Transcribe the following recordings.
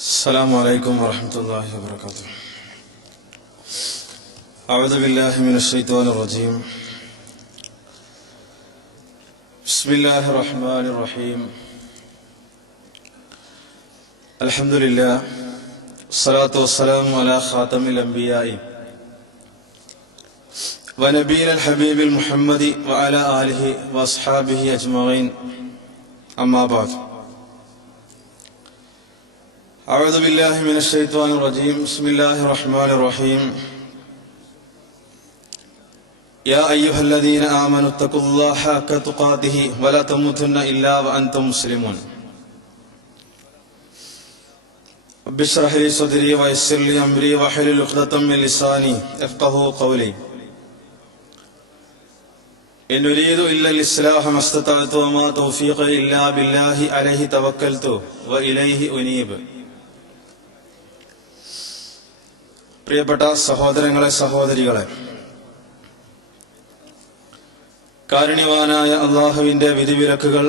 السلام عليكم ورحمة الله وبركاته. أعوذ بالله من الشيطان الرجيم. بسم الله الرحمن الرحيم. الحمد لله والصلاة والسلام على خاتم الأنبياء ونبينا الحبيب المحمد وعلى آله وأصحابه أجمعين. أما بعد. أعوذ بالله من الشيطان الرجيم. بسم الله الرحمن الرحيم. يا أيها الذين آمنوا اتقوا الله حق تقاته ولا تموتن إلا وأنتم مسلمون. رب اشرح لي صدري ويسر لي أمري واحلل عقدة من لساني يفقهوا قولي. إن أريد إلا الإصلاح ما استطعت وما توفيقي إلا بالله عليه توكلت وإليه أنيب. പ്രിയപ്പെട്ട സഹോദരങ്ങളെ, സഹോദരികളെ, കാരുണ്യവാനായ അള്ളാഹുവിന്റെ വിധിവിലക്കുകൾ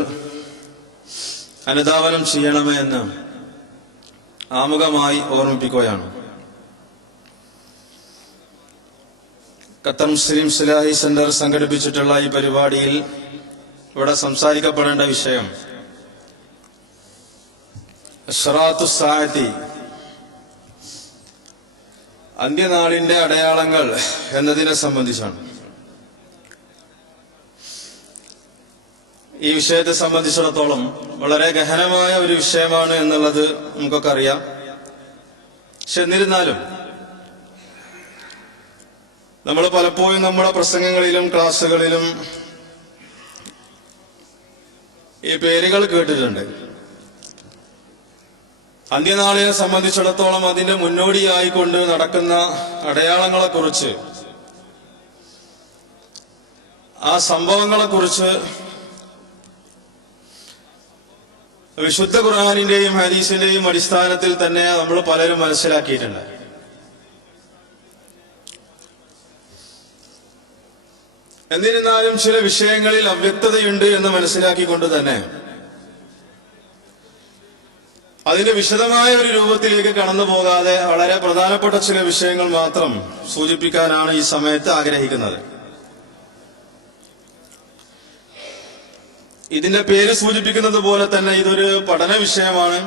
അനുധാവനം ചെയ്യണമേ എന്ന് ആമുഖമായി ഓർമ്മിപ്പിക്കുകയാണ്. ഖത്തർ മുസ്ലിം ഇസ്ലാഹി സെന്റർ സംഘടിപ്പിച്ചിട്ടുള്ള ഈ പരിപാടിയിൽ ഇവിടെ സംസാരിക്കപ്പെടേണ്ട വിഷയം അശ്റാത്തു സാഅത്തി, അന്ത്യനാളിന്റെ അടയാളങ്ങൾ എന്നതിനെ സംബന്ധിച്ചാണ്. ഈ വിഷയത്തെ സംബന്ധിച്ചിടത്തോളം വളരെ ഗഹനമായ ഒരു വിഷയമാണ് എന്നുള്ളത് നമുക്കൊക്കെ അറിയാം. പക്ഷെ എന്നിരുന്നാലും നമ്മൾ പലപ്പോഴും നമ്മുടെ പ്രസംഗങ്ങളിലും ക്ലാസ്സുകളിലും ഈ പേരുകൾ കേട്ടിട്ടുണ്ട്. അന്ത്യനാളിനെ സംബന്ധിച്ചിടത്തോളം അതിന്റെ മുന്നോടിയായിക്കൊണ്ട് നടക്കുന്ന അടയാളങ്ങളെക്കുറിച്ച്, ആ സംഭവങ്ങളെക്കുറിച്ച് വിശുദ്ധ ഖുർആനിന്റെയും ഹദീസിന്റെയും അടിസ്ഥാനത്തിൽ തന്നെ നമ്മൾ പലരും മനസ്സിലാക്കിയിട്ടുണ്ട്. എന്നിരുന്നാലും ചില വിഷയങ്ങളിൽ അവ്യക്തതയുണ്ട് എന്ന് മനസ്സിലാക്കിക്കൊണ്ട് തന്നെ അതിന്റെ വിശദമായ ഒരു രൂപത്തിലേക്ക് കടന്നു പോകാതെ വളരെ പ്രധാനപ്പെട്ട ചില വിഷയങ്ങൾ മാത്രം സൂചിപ്പിക്കാനാണ് ഈ സമയത്ത് ആഗ്രഹിക്കുന്നത്. ഇതിന്റെ പേര് സൂചിപ്പിക്കുന്നത് പോലെ തന്നെ ഇതൊരു പഠന വിഷയമാണ്.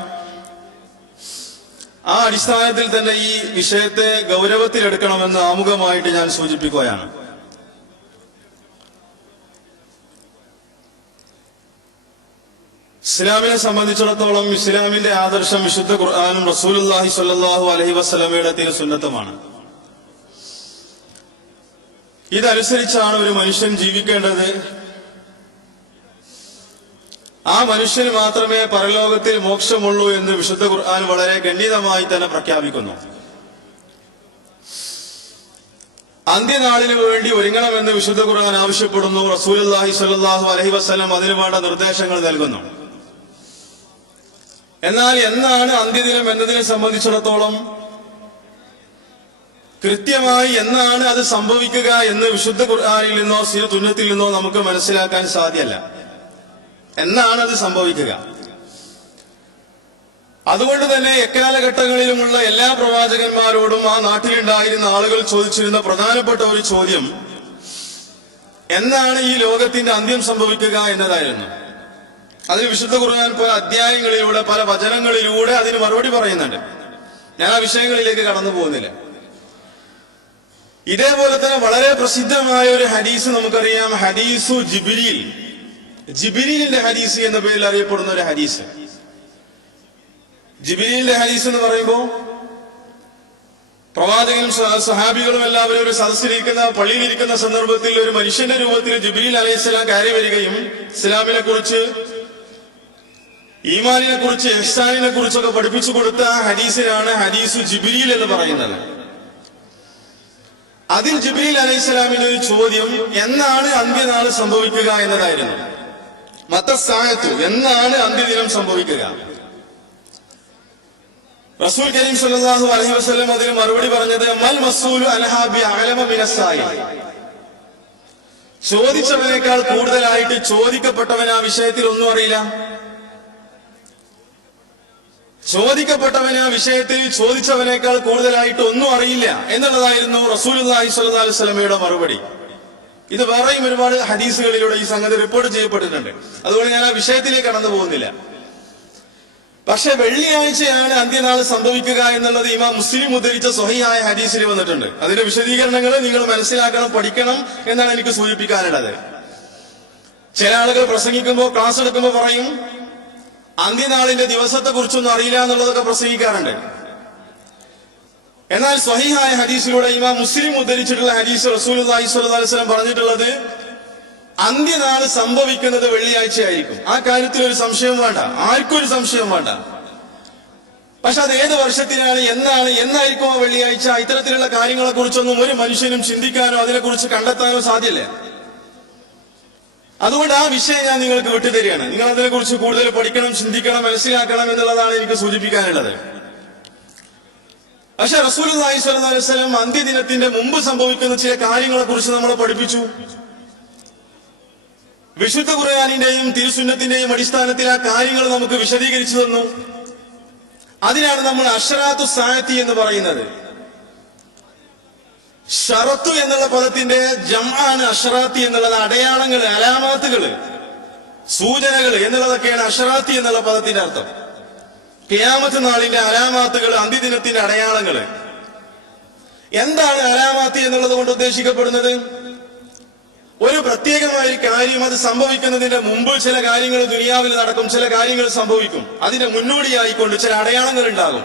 ആ അടിസ്ഥാനത്തിൽ തന്നെ ഈ വിഷയത്തെ ഗൗരവത്തിലെടുക്കണമെന്ന് ആമുഖമായിട്ട് ഞാൻ സൂചിപ്പിക്കുകയാണ്. ഇസ്ലാമിനെ സംബന്ധിച്ചിടത്തോളം ഇസ്ലാമിന്റെ ആദർശം വിശുദ്ധ ഖുർആനും റസൂലുള്ളാഹി സ്വല്ലല്ലാഹു അലൈഹി വസല്ലമയുടെ തിരുസുന്നത്തുമാണ്. ഇതനുസരിച്ചാണ് ഒരു മനുഷ്യൻ ജീവിക്കേണ്ടത്. ആ മനുഷ്യന് മാത്രമേ പരലോകത്തിൽ മോക്ഷമുള്ളൂ എന്ന് വിശുദ്ധ ഖുർആൻ വളരെ ഖണ്ഡിതമായി തന്നെ പ്രഖ്യാപിക്കുന്നു. അന്ത്യനാളിന് വേണ്ടി ഒരുങ്ങണമെന്ന് വിശുദ്ധ ഖുർആൻ ആവശ്യപ്പെടുന്നു. റസൂലുള്ളാഹി സ്വല്ലല്ലാഹു അലൈഹി വസല്ലം അതിനു വേണ്ട നിർദ്ദേശങ്ങൾ നൽകുന്നു. എന്നാൽ എന്നാണ് അന്ത്യദിനം എന്നതിനെ സംബന്ധിച്ചിടത്തോളം കൃത്യമായി എന്നാണ് അത് സംഭവിക്കുക എന്ന് വിശുദ്ധ ഖുർആനിൽ നിന്നോ സുന്നത്തിൽ നിന്നോ നമുക്ക് മനസ്സിലാക്കാൻ സാധ്യമല്ല. എന്നാണ് അത് സംഭവിക്കുക? അതുകൊണ്ട് തന്നെ എക്കാലഘട്ടങ്ങളിലുമുള്ള എല്ലാ പ്രവാചകന്മാരോടും ആ നാട്ടിലുണ്ടായിരുന്ന ആളുകൾ ചോദിച്ചിരുന്ന പ്രധാനപ്പെട്ട ഒരു ചോദ്യം എന്നാണ് ഈ ലോകത്തിന്റെ അന്ത്യം സംഭവിക്കുക എന്നതായിരുന്നു. അതിന് വിശുദ്ധ ഖുർആൻ പല അധ്യായങ്ങളിലൂടെ, പല വചനങ്ങളിലൂടെ അതിന് മറുപടി പറയുന്നുണ്ട്. ഞാൻ ആ വിഷയങ്ങളിലേക്ക് കടന്നു പോകുന്നില്ല. ഇതേപോലെ തന്നെ വളരെ പ്രസിദ്ധമായ ഒരു ഹദീസ് നമുക്കറിയാം. ഹദീസു ജിബ്രീൽ, ജിബ്രീലിന്റെ ഹദീസ് എന്ന പേരിൽ അറിയപ്പെടുന്ന ഒരു ഹദീസ്. ജിബ്രീലിന്റെ ഹദീസ് എന്ന് പറയുമ്പോൾ പ്രവാചകനും സഹാബികളും എല്ലാവരും ഒരു സദസ്സിലിരിക്കുന്ന, പള്ളിയിലിരിക്കുന്ന സന്ദർഭത്തിൽ ഒരു മനുഷ്യന്റെ രൂപത്തിൽ ജിബ്രീൽ അലൈഹിസ്സലാം കയറി വരികയും ഇസ്ലാമിനെ കുറിച്ച്, ഈമാനിനെ കുറിച്ച്, ഇഹ്സാനിനെ കുറിച്ചൊക്കെ പഠിപ്പിച്ചു കൊടുത്ത ആ ഹദീസിനാണ് ഹദീസു ജിബ്രീൽ എന്ന് പറയുന്നത്. അതിൽ ജിബ്രീൽ അലൈഹിസ്സലാമിന്റെ ഒരു ചോദ്യം എന്നാണ് അന്ത്യനാൾ സംഭവിക്കുക എന്നതായിരുന്നു. മത്തസ്സാഅത്തു, എന്നാണ് അന്ത്യദിനം സംഭവിക്കുക? റസൂൽ കരീം സ്വല്ലല്ലാഹു അലൈഹി വസല്ലം അതിന് മറുപടി പറഞ്ഞത് മൽ മസ്ഊലു അൻഹാ ബിഅഅലമ മിനസ്സായിൽ, ചോദിച്ചവനേക്കാൾ കൂടുതലായിട്ട് ചോദിക്കപ്പെട്ടവൻ ആ വിഷയത്തിൽ ഒന്നും അറിയില്ല. ചോദിക്കപ്പെട്ടവന് ആ വിഷയത്തിൽ ചോദിച്ചവനേക്കാൾ കൂടുതലായിട്ട് ഒന്നും അറിയില്ല എന്നുള്ളതായിരുന്നു റസൂലുള്ളാഹി സ്വല്ലല്ലാഹു അലൈഹി വസല്ലമയുടെ മറുപടി. ഇത് വേറെയും ഒരുപാട് ഹദീസുകളിലൂടെ ഈ സംഗതി റിപ്പോർട്ട് ചെയ്യപ്പെട്ടിട്ടുണ്ട്. അതുകൊണ്ട് ഞാൻ ആ വിഷയത്തിലേക്ക് കടന്നു പോകുന്നില്ല. പക്ഷെ വെള്ളിയാഴ്ചയാണ് അന്ത്യനാൾ സംഭവിക്കുക എന്നുള്ളത് ഇമാം മുസ്ലിം ഉദ്ധരിച്ച സ്വഹീഹായ ഹദീസിൽ വന്നിട്ടുണ്ട്. അതിന്റെ വിശദീകരണങ്ങൾ നിങ്ങൾ മനസ്സിലാക്കണം, പഠിക്കണം എന്നാണ് എനിക്ക് സൂചിപ്പിക്കാനുള്ളത്. ചില ആളുകൾ പ്രസംഗിക്കുമ്പോൾ, ക്ലാസ് എടുക്കുമ്പോൾ പറയും അന്ത്യനാളിന്റെ ദിവസത്തെ കുറിച്ചൊന്നും അറിയില്ല എന്നുള്ളതൊക്കെ പ്രസംഗിക്കാറുണ്ട്. എന്നാൽ സ്വഹീഹായ ഹദീസിലൂടെ ഇമാം മുസ്ലിം ഉദ്ധരിച്ചിട്ടുള്ള ഹദീസ് റസൂലുള്ളാഹി സ്വല്ലല്ലാഹു അലൈഹി വസല്ലം പറഞ്ഞിട്ടുള്ളത് അന്ത്യനാള് സംഭവിക്കുന്നത് വെള്ളിയാഴ്ചയായിരിക്കും. ആ കാര്യത്തിൽ ഒരു സംശയവും വേണ്ട, ആർക്കും ഒരു സംശയവും വേണ്ട. പക്ഷെ അത് ഏത് വർഷത്തിലാണ്, എന്നായിരിക്കും ആ വെള്ളിയാഴ്ച, ഇത്തരത്തിലുള്ള കാര്യങ്ങളെ കുറിച്ചൊന്നും ഒരു മനുഷ്യനും ചിന്തിക്കാനോ അതിനെക്കുറിച്ച് കണ്ടെത്താനോ സാധ്യല്ല. അതുകൊണ്ട് ആ വിഷയം ഞാൻ നിങ്ങൾക്ക് വിട്ടുതരികയാണ്. നിങ്ങൾ അതിനെക്കുറിച്ച് കൂടുതൽ പഠിക്കണം, ചിന്തിക്കണം, മനസ്സിലാക്കണം എന്നുള്ളതാണ് എനിക്ക് സൂചിപ്പിക്കാനുള്ളത്. പക്ഷെ റസൂലുള്ളാഹി സ്വല്ലല്ലാഹു അലൈഹി വസല്ലം അന്ത്യദിനത്തിന്റെ മുമ്പ് സംഭവിക്കുന്ന ചില കാര്യങ്ങളെ കുറിച്ച് നമ്മളെ പഠിപ്പിച്ചു. വിശുദ്ധ ഖുർആനിന്റെയും തിരുസുന്നത്തിന്റെയും അടിസ്ഥാനത്തിൽ ആ കാര്യങ്ങൾ നമുക്ക് വിശദീകരിച്ചു തന്നു. അതിനാണ് നമ്മൾ അശ്റാത്തു സാഅത്തി എന്ന് പറയുന്നത്. ഷറത്തു എന്നുള്ള പദത്തിന്റെ ജംആണ് അശ്റാത്തി എന്നുള്ളത്. അടയാളങ്ങൾ, അലാമാത്തുകൾ, സൂചനകൾ എന്നുള്ളതൊക്കെയാണ് അശ്റാത്തി എന്നുള്ള പദത്തിന്റെ അർത്ഥം. ഖിയാമത്ത് നാളിന്റെ അലാമാത്തുകൾ, അന്ത്യദിനത്തിന്റെ അടയാളങ്ങൾ. എന്താണ് അലാമാത്ത് എന്നുള്ളത് കൊണ്ട് ഉദ്ദേശിക്കപ്പെടുന്നത്? ഒരു പ്രത്യേകമായ ഒരു കാര്യം അത് സംഭവിക്കുന്നതിന്റെ മുമ്പ് ചില കാര്യങ്ങൾ ദുനിയാവിൽ നടക്കും, ചില കാര്യങ്ങൾ സംഭവിക്കും. അതിന്റെ മുന്നോടിയായിക്കൊണ്ട് ചില അടയാളങ്ങൾ ഉണ്ടാകും.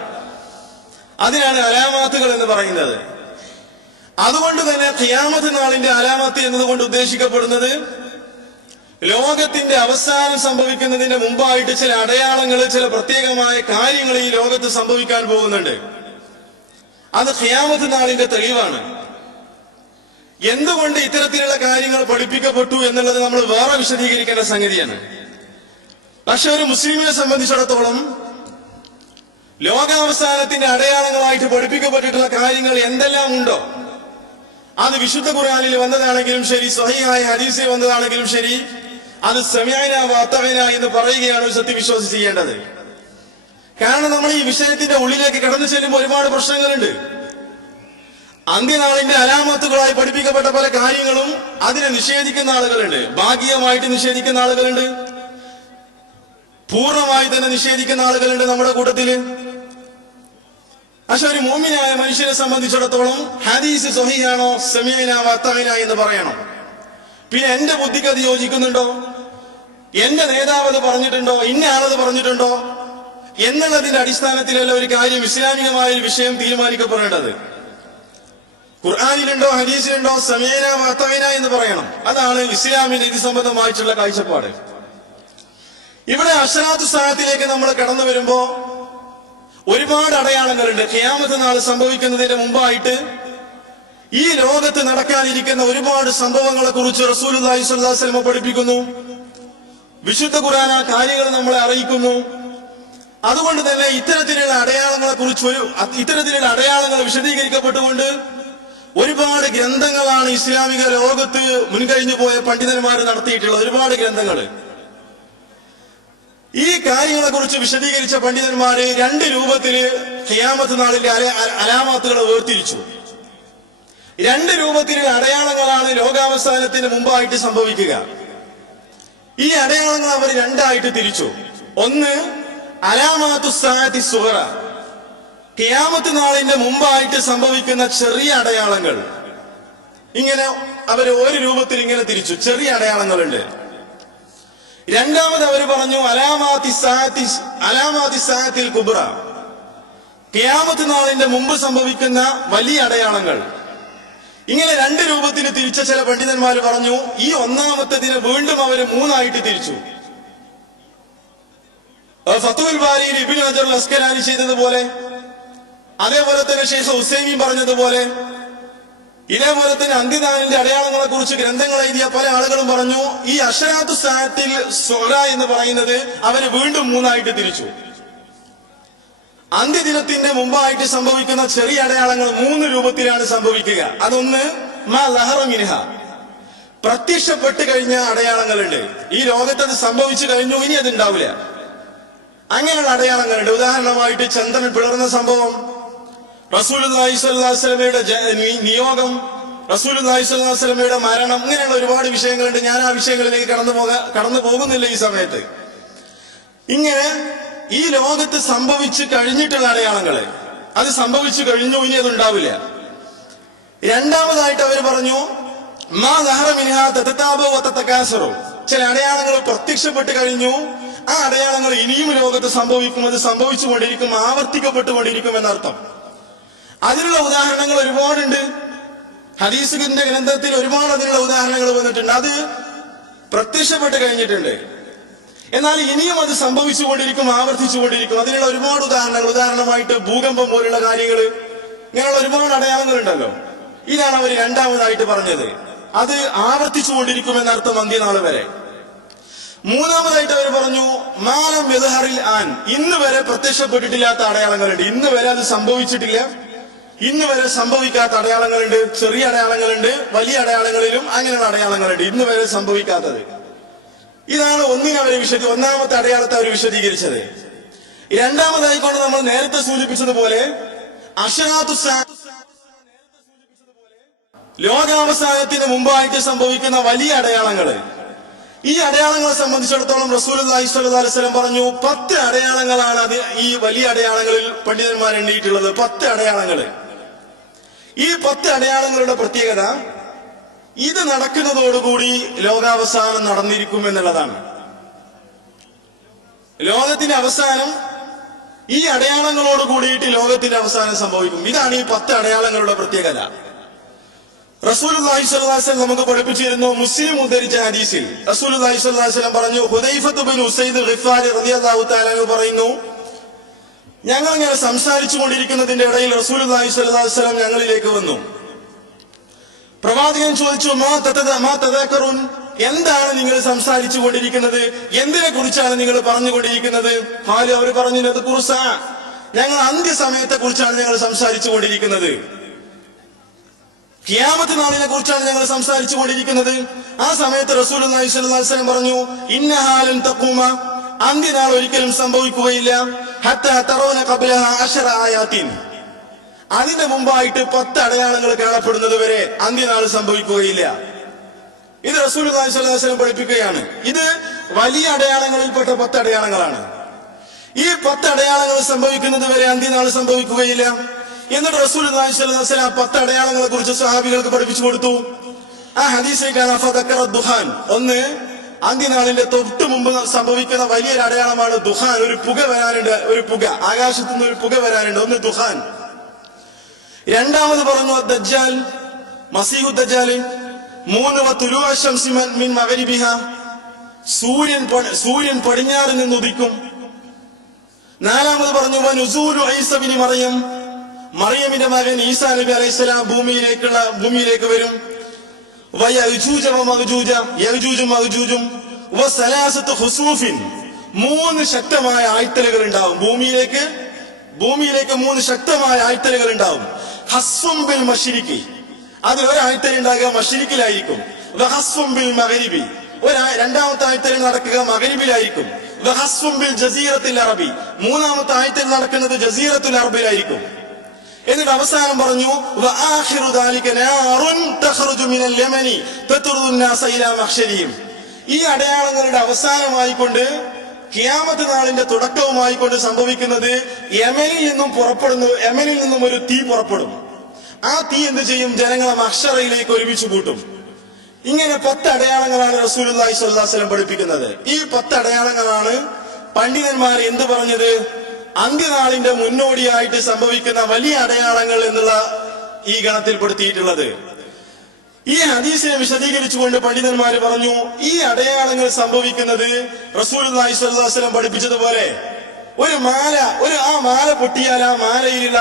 അതിനാണ് അലാമാത്തുകൾ എന്ന് പറയുന്നത്. അതുകൊണ്ട് തന്നെ ഖിയാമത്ത് നാളിന്റെ അലാമത്ത് എന്നതുകൊണ്ട് ഉദ്ദേശിക്കപ്പെടുന്നത് ലോകത്തിന്റെ അവസാനം സംഭവിക്കുന്നതിന്റെ മുമ്പായിട്ട് ചില അടയാളങ്ങൾ, ചില പ്രത്യേകമായ കാര്യങ്ങൾ ഈ ലോകത്ത് സംഭവിക്കാൻ പോകുന്നുണ്ട്. അത് ഖിയാമത്ത് നാളിന്റെ തെളിവാണ്. എന്തുകൊണ്ട് ഇത്തരത്തിലുള്ള കാര്യങ്ങൾ പഠിപ്പിക്കപ്പെട്ടു എന്നുള്ളത് നമ്മൾ വേറെ വിശദീകരിക്കേണ്ട സംഗതിയാണ്. പക്ഷെ ഒരു മുസ്ലിമിനെ സംബന്ധിച്ചിടത്തോളം ലോകാവസാനത്തിന്റെ അടയാളങ്ങളായിട്ട് പഠിപ്പിക്കപ്പെട്ടിട്ടുള്ള കാര്യങ്ങൾ എന്തെല്ലാം ഉണ്ടോ, അത് വിശുദ്ധ ഖുർആനിൽ വന്നതാണെങ്കിലും ശരി, സ്വഹീഹായ ഹദീസിൽ വന്നതാണെങ്കിലും ശരി, അത് സമിഅന വഅതഅന എന്ന് പറയുകയാണ് ഒരു സത്യവിശ്വാസി ചെയ്യേണ്ടത്. കാരണം നമ്മൾ ഈ വിഷയത്തിന്റെ ഉള്ളിലേക്ക് കടന്നു ചെല്ലുമ്പോൾ ഒരുപാട് പ്രശ്നങ്ങളുണ്ട്. അന്ത്യനാളിന്റെ അലാമത്തുകളായി പഠിപ്പിക്കപ്പെട്ട പല കാര്യങ്ങളും അതിനെ നിഷേധിക്കുന്ന ആളുകളുണ്ട്, ഭാഗികമായിട്ട് നിഷേധിക്കുന്ന ആളുകളുണ്ട്, പൂർണ്ണമായി തന്നെ നിഷേധിക്കുന്ന ആളുകളുണ്ട് നമ്മുടെ കൂട്ടത്തില്. പക്ഷെ ഒരു മുഅ്മിനായ മനുഷ്യനെ സംബന്ധിച്ചിടത്തോളം ഹദീസ് സ്വഹീഹാണോ, സമിഅന വഅതഅന എന്ന് പറയണം. പിന്നെ എന്റെ ബുദ്ധിക്ക് അത് യോജിക്കുന്നുണ്ടോ, എന്റെ നേതാവ് അത് പറഞ്ഞിട്ടുണ്ടോ, ഇന്ന ആളത് പറഞ്ഞിട്ടുണ്ടോ എന്നുള്ളതിന്റെ അടിസ്ഥാനത്തിലല്ല ഒരു കാര്യം, ഇസ്ലാമികമായ ഒരു വിഷയം തീരുമാനിക്കപ്പെടേണ്ടത്. ഖുർആനിലുണ്ടോ, ഹദീസിലുണ്ടോ, സമിഅന വഅതഅന എന്ന് പറയണം. അതാണ് ഇസ്ലാമിന്റെ ഇത് സംബന്ധമായിട്ടുള്ള കാഴ്ചപ്പാട്. ഇവിടെ അശ്റാത്തു സാഅത്തിലേക്ക് നമ്മൾ കടന്നു വരുമ്പോ ഒരുപാട് അടയാളങ്ങളുണ്ട്. ഖിയാമത്ത് നാൾ സംഭവിക്കുന്നതിന് മുമ്പായിട്ട് ഈ ലോകത്ത് നടക്കാനിരിക്കുന്ന ഒരുപാട് സംഭവങ്ങളെ കുറിച്ച് റസൂലുള്ളാഹി സ്വല്ലല്ലാഹു അലൈഹി വസല്ലം പഠിപ്പിക്കുന്നു. വിശുദ്ധ ഖുർആൻ ആ കാര്യങ്ങൾ നമ്മളെ അറിയിക്കുന്നു. അതുകൊണ്ട് തന്നെ ഇത്തരത്തിലുള്ള അടയാളങ്ങളെ കുറിച്ച് ഇത്തരത്തിലുള്ള അടയാളങ്ങൾ വിശദീകരിക്കപ്പെട്ടുകൊണ്ട് ഒരുപാട് ഗ്രന്ഥങ്ങളാണ് ഇസ്ലാമിക ലോകത്ത് മുൻകഴിഞ്ഞു പോയ പണ്ഡിതന്മാർ നടത്തിയിട്ടുള്ളത്. ഒരുപാട് ഗ്രന്ഥങ്ങൾ ഈ കാര്യങ്ങളെ കുറിച്ച് വിശദീകരിച്ച പണ്ഡിതന്മാര് രണ്ട് രൂപത്തില് ഖിയാമത്ത് നാളിന്റെ അലാമത്തുകളെ വേർതിരിച്ചു. രണ്ട് രൂപത്തിലുള്ള അടയാളങ്ങളാണ് ലോകാവസാനത്തിന് മുമ്പായിട്ട് സംഭവിക്കുക. ഈ അടയാളങ്ങൾ അവർ രണ്ടായിട്ട് തിരിച്ചു. ഒന്ന് അലാമാത്തു സാഅത്തി സുഗറ, ഖിയാമത്ത് നാളിന്റെ മുമ്പായിട്ട് സംഭവിക്കുന്ന ചെറിയ അടയാളങ്ങൾ. ഇങ്ങനെ അവര് ഒരു രൂപത്തിൽ ഇങ്ങനെ തിരിച്ചു, ചെറിയ അടയാളങ്ങളുണ്ട്. രണ്ടാമത് അവർ പറഞ്ഞു അലാമാത്തി സാഅത്തിൽ കുബ്ര, ഖിയാമത്ത് നാളിന്റെ മുമ്പ് സംഭവിക്കുന്ന വലിയ അടയാളങ്ങൾ. ഇങ്ങനെ രണ്ട് രൂപത്തിൽ തിരിച്ച ചില പണ്ഡിതന്മാർ പറഞ്ഞു. ഈ ഒന്നാമത്തതിനെ വീണ്ടും അവര് മൂന്നായിട്ട് തിരിച്ചു. ഫത്ഹുൽ ബാരിയിൽ ഇബ്നു ഹജർ അൽ അസ്കലാനി ചെയ്തതുപോലെ, അതേപോലെ തന്നെ ശൈഖ് ഉസൈമീൻ പറഞ്ഞതുപോലെ, ഇതേപോലെ തന്നെ അന്ത്യനാളിന്റെ അടയാളങ്ങളെ കുറിച്ച് ഗ്രന്ഥങ്ങൾ എഴുതിയ പല ആളുകളും പറഞ്ഞു ഈ അശ്റാത്തു സാഅത്തിൽ സുഗ്റ എന്ന് പറയുന്നത് അവര് വീണ്ടും മൂന്നായിട്ട് തിരിച്ചു. അന്ത്യദിനത്തിന്റെ മുമ്പായിട്ട് സംഭവിക്കുന്ന ചെറിയ അടയാളങ്ങൾ മൂന്ന് രൂപത്തിലാണ് സംഭവിക്കുക. അതൊന്ന് മാ ലഹറ മിൻഹ, പ്രത്യക്ഷപ്പെട്ട് കഴിഞ്ഞ അടയാളങ്ങളുണ്ട്. ഈ ലോകത്ത് അത് സംഭവിച്ചു കഴിഞ്ഞു, ഇനി അത് ഉണ്ടാവില്ല. അങ്ങനെയുള്ള അടയാളങ്ങളുണ്ട്. ഉദാഹരണമായിട്ട് ചന്ദ്രൻ പിളർന്ന സംഭവം, റസൂലുള്ളാഹി സ്വല്ലല്ലാഹു അലൈഹി വസല്ലമയുടെ നിയോഗം, റസൂലുള്ളാഹി സ്വല്ലല്ലാഹു അലൈഹി വസല്ലമയുടെ മരണം, ഇങ്ങനെയുള്ള ഒരുപാട് വിഷയങ്ങളുണ്ട്. ഞാൻ ആ വിഷയങ്ങളിലേക്ക് കടന്നു പോകുന്നില്ല ഈ സമയത്ത്. ഇങ്ങനെ ഈ ലോകത്ത് സംഭവിച്ചു കഴിഞ്ഞിട്ടുള്ള അടയാളങ്ങള്, അത് സംഭവിച്ചു കഴിഞ്ഞു, ഇനി അതുണ്ടാവില്ല. രണ്ടാമതായിട്ട് അവർ പറഞ്ഞു മാ ദഹറ മിൻഹാ തതതാബു വതതകാസറു, ചില അടയാളങ്ങൾ പ്രത്യക്ഷപ്പെട്ട് കഴിഞ്ഞു, ആ അടയാളങ്ങൾ ഇനിയും ലോകത്ത് സംഭവിക്കും, അത് സംഭവിച്ചുകൊണ്ടിരിക്കും, ആവർത്തിക്കപ്പെട്ടുകൊണ്ടിരിക്കും എന്നർത്ഥം. അതിനുള്ള ഉദാഹരണങ്ങൾ ഒരുപാടുണ്ട്. ഹദീസിന്റെ ഗ്രന്ഥത്തിൽ ഒരുപാട് അതിനുള്ള ഉദാഹരണങ്ങൾ വന്നിട്ടുണ്ട്. അത് പ്രത്യക്ഷപ്പെട്ട് കഴിഞ്ഞിട്ടുണ്ട്, എന്നാൽ ഇനിയും അത് സംഭവിച്ചുകൊണ്ടിരിക്കും, ആവർത്തിച്ചുകൊണ്ടിരിക്കും. അതിനുള്ള ഒരുപാട് ഉദാഹരണങ്ങൾ, ഉദാഹരണമായിട്ട് ഭൂകമ്പം പോലുള്ള കാര്യങ്ങൾ, ഇങ്ങനെയുള്ള ഒരുപാട് അടയാളങ്ങൾ ഉണ്ടല്ലോ. ഇതാണ് അവർ രണ്ടാമതായിട്ട് പറഞ്ഞത്, അത് ആവർത്തിച്ചുകൊണ്ടിരിക്കും എന്നർത്ഥം അന്ത്യനാൾ വരെ. മൂന്നാമതായിട്ട് അവർ പറഞ്ഞു മാലം യദ്ഹറിൽ ആൻ, ഇന്ന് വരെ പ്രത്യക്ഷപ്പെട്ടിട്ടില്ലാത്ത അടയാളങ്ങളുണ്ട്. ഇന്ന് വരെ അത് സംഭവിച്ചിട്ടില്ല, ഇന്ന് വരെ സംഭവിക്കാത്ത അടയാളങ്ങളുണ്ട്. ചെറിയ അടയാളങ്ങളുണ്ട്, വലിയ അടയാളങ്ങളിലും അങ്ങനെയുള്ള അടയാളങ്ങളുണ്ട്, ഇന്ന് വരെ സംഭവിക്കാത്തത്. ഇതാണ് ഒന്നാമത്തെ അടയാളത്തെ അവർ വിശദീകരിച്ചത്. രണ്ടാമതായിക്കൊണ്ട് നമ്മൾ നേരത്തെ സൂചിപ്പിച്ചതുപോലെ ലോകാവസാനത്തിന് മുമ്പായിട്ട് സംഭവിക്കുന്ന വലിയ അടയാളങ്ങള്, ഈ അടയാളങ്ങളെ സംബന്ധിച്ചിടത്തോളം റസൂലുള്ളാഹി സ്വല്ലല്ലാഹു അലൈഹി വസല്ലം പറഞ്ഞു 10 അടയാളങ്ങളാണ് അത് ഈ വലിയ അടയാളങ്ങളിൽ പണ്ഡിതന്മാർ എണ്ണിയിട്ടുള്ളത്. 10 അടയാളങ്ങള്. ഈ 10 അടയാളങ്ങളുടെ പ്രത്യേകത, ഇത് നടക്കുന്നതോടുകൂടി ലോകാവസാനം നടന്നിരിക്കും എന്നുള്ളതാണ്. ലോകത്തിന്റെ അവസാനം ഈ അടയാളങ്ങളോട് കൂടിയിട്ട് ലോകത്തിന്റെ അവസാനം സംഭവിക്കും. ഇതാണ് ഈ 10 അടയാളങ്ങളുടെ പ്രത്യേകത. റസൂലുള്ളാഹി സ്വല്ലല്ലാഹു അലൈഹി വസല്ലം നമുക്ക് പഠിപ്പിച്ചിരുന്നു. മുസ്ലിം ഉദ്ധരിച്ച ഹദീസിൽ റസൂലുള്ളാഹി സ്വല്ലല്ലാഹു അലൈഹി വസല്ലം പറഞ്ഞു, ഹുദൈഫത്ത് ബിൻ ഉസൈദ് ഗിഫാരി റളിയല്ലാഹു തആല അൻഹു പറയുന്നു, ഞങ്ങൾ ഇങ്ങനെ സംസാരിച്ചു കൊണ്ടിരിക്കുന്നതിന്റെ ഇടയിൽ റസൂലുള്ളാഹി സ്വല്ലല്ലാഹു അലൈഹി വസല്ലം ഞങ്ങളിലേക്ക് വന്നു. പ്രവാചകൻ ചോദിച്ചു, മാ തദക്കറുൻ, എന്താണ് നിങ്ങൾ സംസാരിച്ചു കൊണ്ടിരിക്കുന്നത്, എന്തിനെ കുറിച്ചാണ് നിങ്ങൾ പറഞ്ഞുകൊണ്ടിരിക്കുന്നത്? ഖാലു, അവർ പറഞ്ഞു, നദ്കുറുസ, ഞങ്ങൾ അന്ത്യസമയത്തെ കുറിച്ചാണ് ഞങ്ങൾ സംസാരിച്ചു കൊണ്ടിരിക്കുന്നത്, ഖിയാമത്ത് നാളിനെ കുറിച്ചാണ് ഞങ്ങൾ സംസാരിച്ചു കൊണ്ടിരിക്കുന്നത്. ആ സമയത്ത് റസൂലുള്ളാഹി സ്വല്ലല്ലാഹു അലൈഹി വസല്ലം പറഞ്ഞു, ഇന്നഹാ ലൻ തഖൂമ, അന്ത്യനാൾ ഒരിക്കലും സംഭവിക്കുകയില്ല, ഹത്താ തറൗന ഖബ്ലഹാ 10 ആയാത്തിൻ, അതിന്റെ മുമ്പായിട്ട് 10 അടയാളങ്ങൾ കാണപ്പെടുന്നത് വരെ അന്ത്യനാൾ സംഭവിക്കുകയില്ല. ഇത് റസൂലുള്ളാഹി സ്വല്ലല്ലാഹു അലൈഹി വസല്ലം പഠിപ്പിക്കുകയാണ്. ഇത് വലിയ അടയാളങ്ങളിൽപ്പെട്ട 10 അടയാളങ്ങളാണ്. ഈ 10 അടയാളങ്ങൾ സംഭവിക്കുന്നത് വരെ അന്ത്യനാൾ സംഭവിക്കുകയില്ല. എന്നിട്ട് റസൂലുള്ളാഹി സ്വല്ലല്ലാഹു അലൈഹി വസല്ലം 10 അടയാളങ്ങളെ കുറിച്ച് സ്വഹാബികൾക്ക് പഠിപ്പിച്ചു കൊടുത്തു. ആ ഹദീസിലേക്കാണ് ഫദക്കറ ദുഹാൻ, ഒന്ന് അന്ത്യനാളിന്റെ തൊട്ട് മുമ്പ് സംഭവിക്കുന്ന വലിയൊരു അടയാളമാണ് ദുഹാൻ. ഒരു പുക വരാനുണ്ട്, ഒരു പുക, ആകാശത്തു നിന്ന് ഒരു പുക വരാനുണ്ട്, ഒന്ന് ദുഹാൻ. രണ്ടാമത് പറഞ്ഞു ദജ്ജാൽ, മസീഹു ദജ്ജാൽ. 3 വതുലൂ അശംസി മിൻ മഗ്രിബിഹ, സൂര്യൻ പടിഞ്ഞാറ് നിന്ന് ഉദിക്കും. 4ാമത് പറഞ്ഞു വനുസൂലു ഈസ ബിൻ മറിയം, മറിയമിന്റെ മകൻ ഈസാ നബി അലൈഹിസ്സലാം ഭൂമിയിലേക്ക് വരും. വയജൂജ വമഅജൂജ, യജൂജും മഅജൂജും. വസലാസത്തു ഖുസൂഫിൻ, 3 ശക്തമായ ആഴ്ത്തലുകൾ ഉണ്ടാവും ഭൂമിയിലേക്ക്. 3 ശക്തമായ ആഴ്ത്തലുകൾ ഉണ്ടാവും. ഹസ്ഫും ബിൽ മശ്രിഖി, അതിൽ ഒരു ആഴ്ത്തൽ ഉണ്ടാകുക മശ്രിഖിലായിരിക്കും. വഹസ്ഫും ബിൽ മഗ്രിബി, രണ്ടാമത്തെ ആഴ്ത്തൽ നടക്കുക മഗ്രിബിലായിരിക്കും. വഹസ്ഫും ബിൽ ജസീറത്തുൽ അറബി, 3ാമത്തെ ആഴ്ത്തൽ നടക്കുന്നത് ജസീറത്തുൽ അറബിലായിരിക്കും. എന്നിട്ട് അവസാനം പറഞ്ഞു വആഖിറു ദാലിക നാറുൻ തഖറുജു മിനൽ യമനി തത്റുദു നാസ ഇലാ മഹ്ശരിഹിം. ഈ അടയാളങ്ങളുടെ അവസാനമായിക്കൊണ്ട്, ഖിയാമത്ത് നാളിന്റെ തുടക്കവുമായിക്കൊണ്ട് സംഭവിക്കുന്നത് യമനിൽ നിന്നും ഒരു തീ പുറപ്പെടും. ആ തീ എന്ത് ചെയ്യും? ജനങ്ങളെ മഹ്ശറയിലേക്ക് ഒരുമിച്ച് കൂട്ടും. ഇങ്ങനെ 10 അടയാളങ്ങളാണ് റസൂലുള്ളാഹി സ്വല്ലല്ലാഹു അലൈഹി വസല്ലം പഠിപ്പിക്കുന്നത്. ഈ 10 അടയാളങ്ങളാണ് പണ്ഡിതന്മാർ എന്ത് പറഞ്ഞത്? അന്ത്യനാളിന്റെ മുന്നോടിയായിട്ട് സംഭവിക്കുന്ന വലിയ അടയാളങ്ങൾ എന്നുള്ള ഈ ഗണത്തിൽപ്പെടുത്തിയിട്ടുള്ളത്. ഈ ഹദീസിനെ വിശദീകരിച്ചുകൊണ്ട് പണ്ഡിതന്മാർ പറഞ്ഞു, ഈ അടയാളങ്ങൾ സംഭവിക്കുന്നത് റസൂലുള്ളാഹി സ്വല്ലല്ലാഹു അലൈഹി വസല്ലം പഠിപ്പിച്ചതുപോലെ, ഒരു മാല, ആ മാല പൊട്ടിയാൽ ആ മാലയിലുള്ള